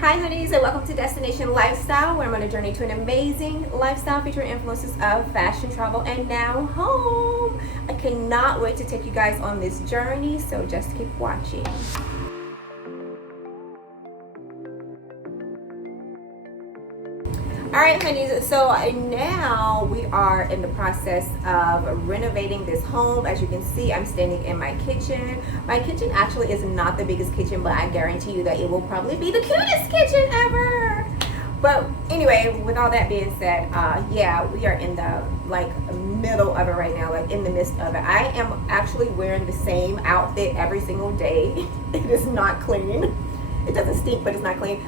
Hi honeys, and welcome to Destination Lifestyle, where I'm on a journey to an amazing lifestyle featuring influences of fashion, travel, and now home. I cannot wait to take you guys on this journey, so just keep watching. All right, honeys, so now we are in the process of renovating this home. As you can see, I'm standing in my kitchen. My kitchen actually is not the biggest kitchen, but I guarantee you that it will probably be the cutest kitchen ever. But anyway, with all that being said, yeah, we are in the middle of it right now, like in the midst of it. I am actually wearing the same outfit every single day. It is not clean. It doesn't stink, but it's not clean.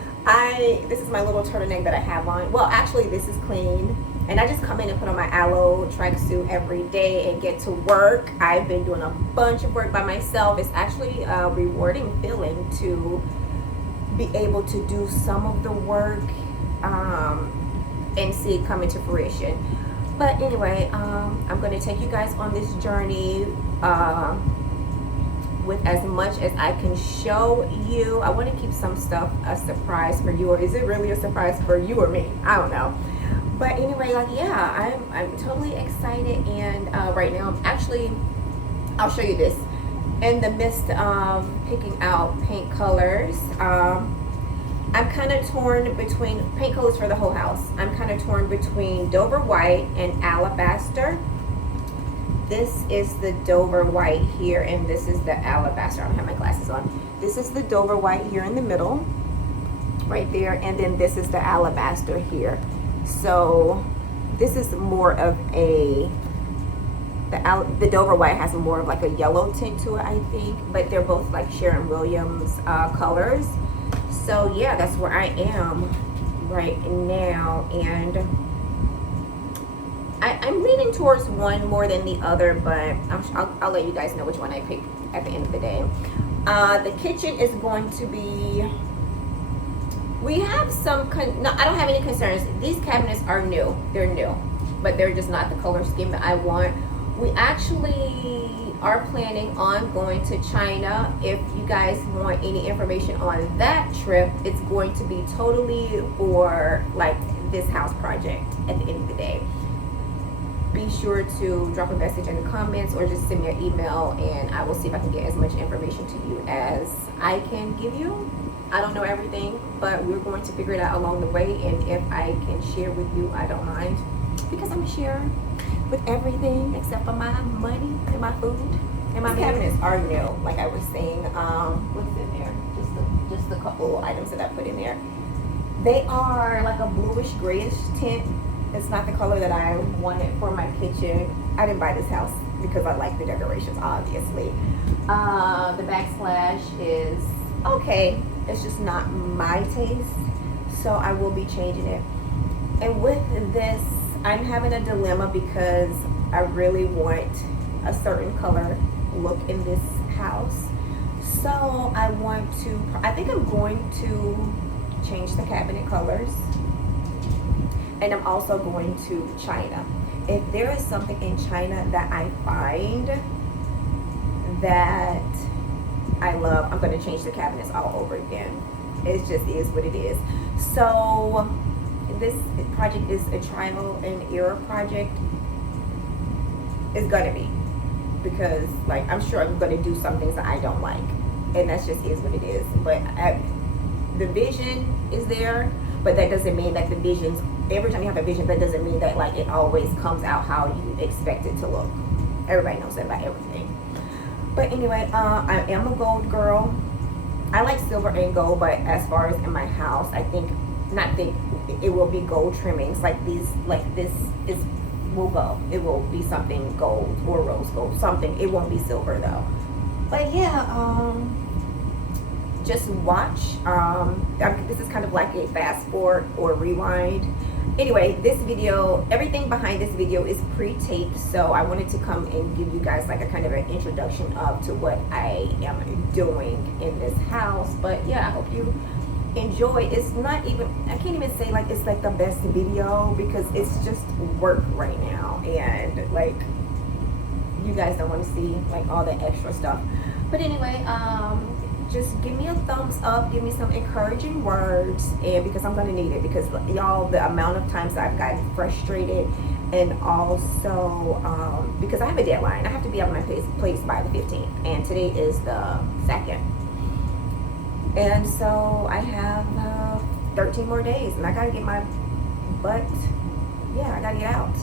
This is my little turtleneck that I have on. Well, actually, this is clean, and I just come in and put on my aloe tracksuit every day and get to work. I've been doing a bunch of work by myself. It's actually a rewarding feeling to be able to do some of the work and see it come into fruition. But anyway, I'm going to take you guys on this journey with as much as I can show you. I want to keep some stuff a surprise for you, or is it really a surprise for you or me? I don't know. But anyway, yeah, I'm totally excited, and right now I'll show you this. In the midst of picking out paint colors, I'm kind of torn between paint colors for the whole house. I'm kind of torn between Dover White and Alabaster. This is the Dover White here, and this is the Alabaster. I don't have my glasses on. This is the Dover White here in the middle, right there, and then this is the Alabaster here. So this is more of the Dover White has more of like a yellow tint to it, I think, but they're both like Sharon Williams colors. So yeah, that's where I am right now, and I'm leaning towards one more than the other, but I'll let you guys know which one I pick at the end of the day. The kitchen is going to be, we have some, no, I don't have any concerns. These cabinets are new. They're new, but they're just not the color scheme that I want. We actually are planning on going to China. If you guys want any information on that trip, it's going to be totally for like this house project at the end of the day. Be sure to drop a message in the comments or just send me an email, and I will see if I can get as much information to you as I can give you. I don't know everything, but we're going to figure it out along the way, and if I can share with you, I don't mind, because I'm a sharer with everything except for my money and my food. And my cabinets are new, like I was saying. What's in there? Just a couple items that I put in there. They are like a bluish grayish tint. It's not the color that I wanted for my kitchen. I didn't buy this house because I like the decorations, obviously. The backsplash is okay. It's just not my taste, so I will be changing it. And with this, I'm having a dilemma because I really want a certain color look in this house. So I think I'm going to change the cabinet colors. And I'm also going to China. If there is something in China that I find that I love, I'm going to change the cabinets all over again. It just is what it is. So this project is a trial and error project. It's going to be, because like I'm sure I'm going to do some things that I don't like, and that's just is what it is. But the vision is there, but that doesn't mean that the vision's, every time you have a vision, that doesn't mean that like it always comes out how you expect it to look. Everybody knows that about everything. But anyway, I am a gold girl. I like silver and gold, but as far as in my house, it will be gold trimmings like these, like this will go. It will be something gold or rose gold, something. It won't be silver though. But yeah, just watch. This is kind of like a fast forward or rewind. Anyway, this video, everything behind this video is pre-taped, so I wanted to come and give you guys like a kind of an introduction to what I am doing in this house. But yeah, I hope you enjoy. It's not even, I can't even say like it's like the best video, because it's just work right now, and like you guys don't want to see like all the extra stuff. But anyway, just give me a thumbs up, give me some encouraging words, and because I'm gonna need it, because y'all, the amount of times I've gotten frustrated, and also because I have a deadline. I have to be out of my place by the 15th, and today is the 2nd, and so I have 13 more days, and I gotta get my butt, yeah, I gotta get out.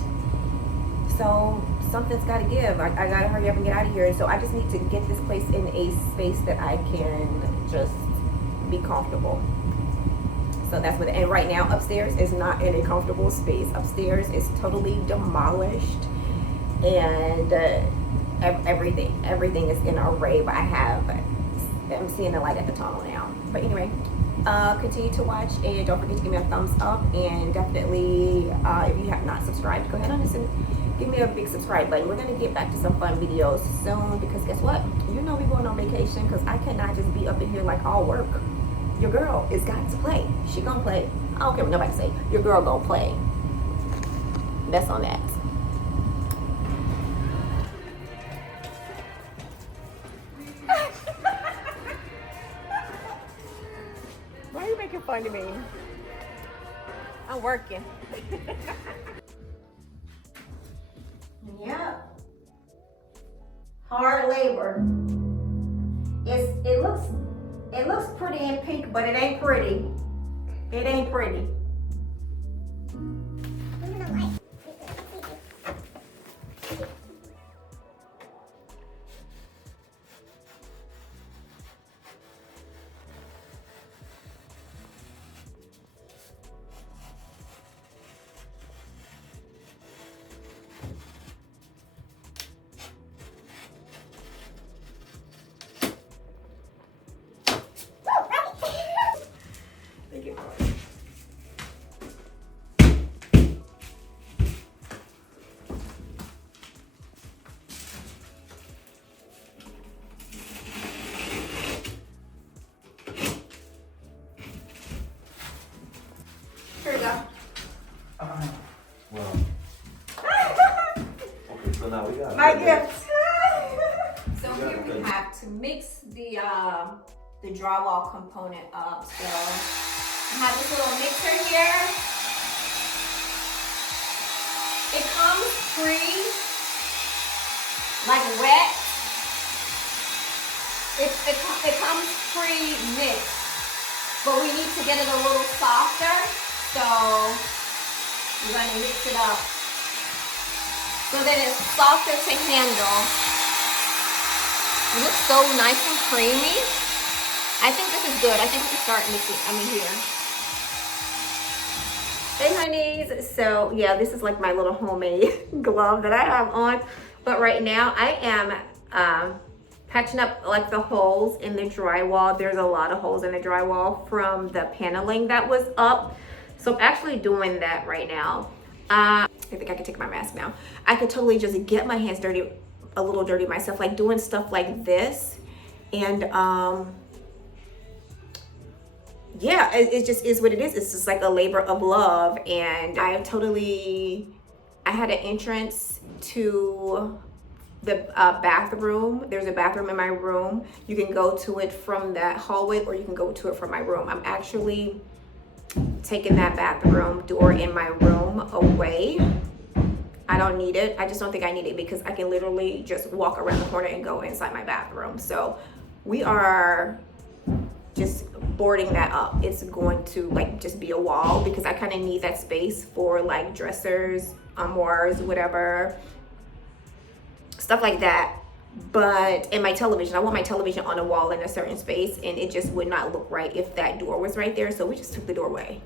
So something's got to give. I got to hurry up and get out of here. And so I just need to get this place in a space that I can just be comfortable. So that's what, and right now upstairs is not in a comfortable space. Upstairs is totally demolished, and everything is in a rave. I'm seeing the light at the tunnel now. But anyway, continue to watch, and don't forget to give me a thumbs up, and definitely if you have not subscribed, go ahead and give me a big subscribe button. We're going to get back to some fun videos soon, because guess what? You know we're going on vacation, because I cannot just be up in here like all work. Your girl is got to play. She gonna play. I don't care what nobody say. Your girl gonna play. That's on that. Why are you making fun of me? I'm working. Yep. Hard labor. It looks pretty in pink, but it ain't pretty. It ain't pretty. Here we go. Well. Okay, so now we got my gift. So Yeah, here we good. have to mix the drywall component up. So I have this little mixer here. It comes like wet. It comes pre-mixed, but we need to get it a little softer. So we're going to mix it up so that it's softer to handle. It looks so nice and creamy. I think this is good. I think we can start mixing. Here. Hey honeys. So yeah, this is like my little homemade glove that I have on. But right now I am patching up like the holes in the drywall. There's a lot of holes in the drywall from the paneling that was up. So I'm actually doing that right now. I think I can take my mask now. I could totally just get my hands dirty, a little dirty myself, like doing stuff like this. And yeah, it just is what it is. It's just like a labor of love. And I had an entrance to the bathroom. There's a bathroom in my room. You can go to it from that hallway, or you can go to it from my room. I'm actually taking that bathroom door in my room away. I don't need it. I just don't think I need it, because I can literally just walk around the corner and go inside my bathroom. So we are just boarding that up. It's going to like just be a wall, because I kind of need that space for like dressers, armoires, whatever, stuff like that. But in my television, I want my television on a wall in a certain space, and it just would not look right if that door was right there. So we just took the door away.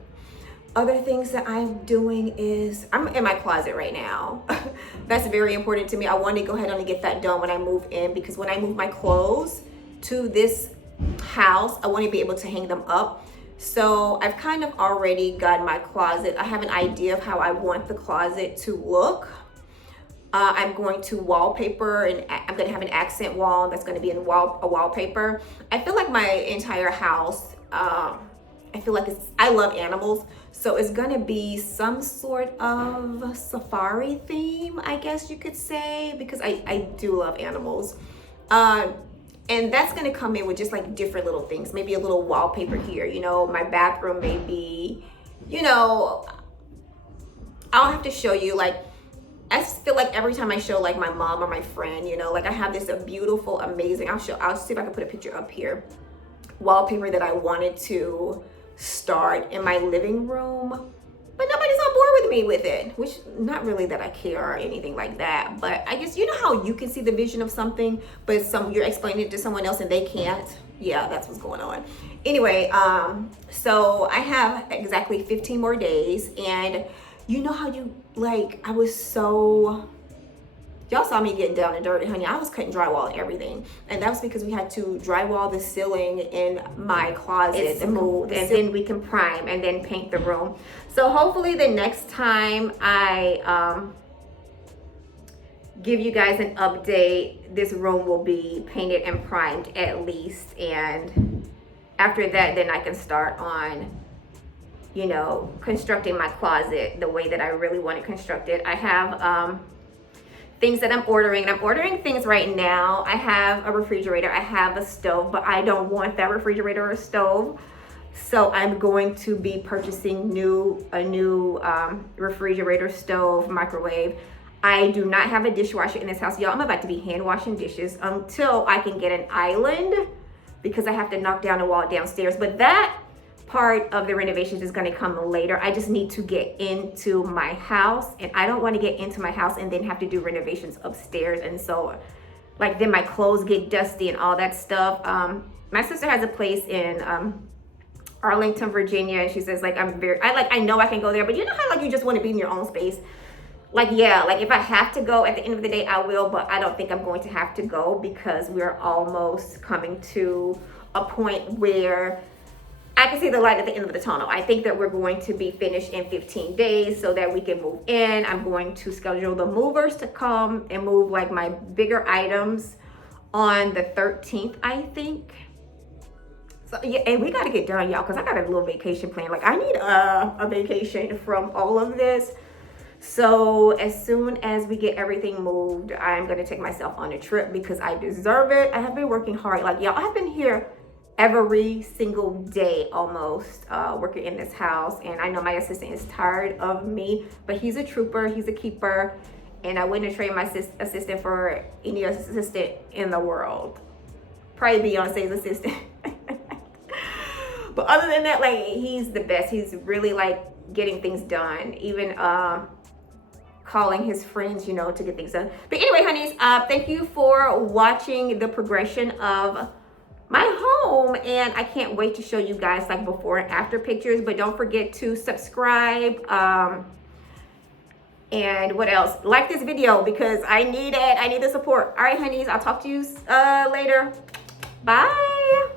Other things that I'm doing is I'm in my closet right now. That's very important to me. I want to go ahead and get that done when I move in, because when I move my clothes to this house, I want to be able to hang them up. So I've kind of already got my closet. I have an idea of how I want the closet to look. I'm going to wallpaper, and I'm going to have an accent wall that's going to be a wallpaper. I feel like my entire house, I love animals. So it's going to be some sort of safari theme, I guess you could say, because I do love animals. And that's gonna come in with just like different little things. Maybe a little wallpaper here, you know, my bathroom may be, you know, I'll have to show you, like, I feel like every time I show like my mom or my friend, you know, like I have this beautiful, amazing, I'll see if I can put a picture up here, wallpaper that I wanted to start in my living room, but nobody's on board with me with it, which not really that I care or anything like that, but I guess, you know how you can see the vision of something, but you're explaining it to someone else and they can't. Yeah, that's what's going on. Anyway, so I have exactly 15 more days, and you know how you, like, I was so, y'all saw me getting down and dirty, honey. I was cutting drywall and everything. And that was because we had to drywall the ceiling in my closet and move, and then we can prime and then paint the room. So hopefully the next time I give you guys an update, this room will be painted and primed at least. And after that, then I can start on, you know, constructing my closet the way that I really want it constructed. I have things that I'm ordering. I'm ordering things right now. I have a refrigerator, I have a stove, but I don't want that refrigerator or stove. So I'm going to be purchasing a new refrigerator, stove, microwave. I do not have a dishwasher in this house. Y'all, I'm about to be hand washing dishes until I can get an island, because I have to knock down the wall downstairs. But that part of the renovations is going to come later. I just need to get into my house, and I don't want to get into my house and then have to do renovations upstairs. And so, like, then my clothes get dusty and all that stuff. My sister has a place in Arlington, Virginia, and she says, like, I know I can go there, but you know how, like, you just want to be in your own space. Like, yeah, like if I have to go at the end of the day, I will, but I don't think I'm going to have to go, because we're almost coming to a point where I can see the light at the end of the tunnel. I think that we're going to be finished in 15 days so that we can move in. I'm going to schedule the movers to come and move like my bigger items on the 13th, I think. So yeah, and we got to get done, y'all, because I got a little vacation plan. Like, I need a vacation from all of this. So as soon as we get everything moved, I'm going to take myself on a trip, because I deserve it. I have been working hard. Like, y'all, I've been here every single day almost, working in this house, and I know my assistant is tired of me, but he's a trooper, he's a keeper, and I wouldn't trade my assistant for any assistant in the world. Probably Beyonce's assistant. But other than that, like, he's the best. He's really like getting things done, even calling his friends, you know, to get things done. But anyway, honeys, thank you for watching the progression of my home, and I can't wait to show you guys like before and after pictures. But don't forget to subscribe, and what else, like this video, because I need it. I need the support. All right, honeys, I'll talk to you later. Bye.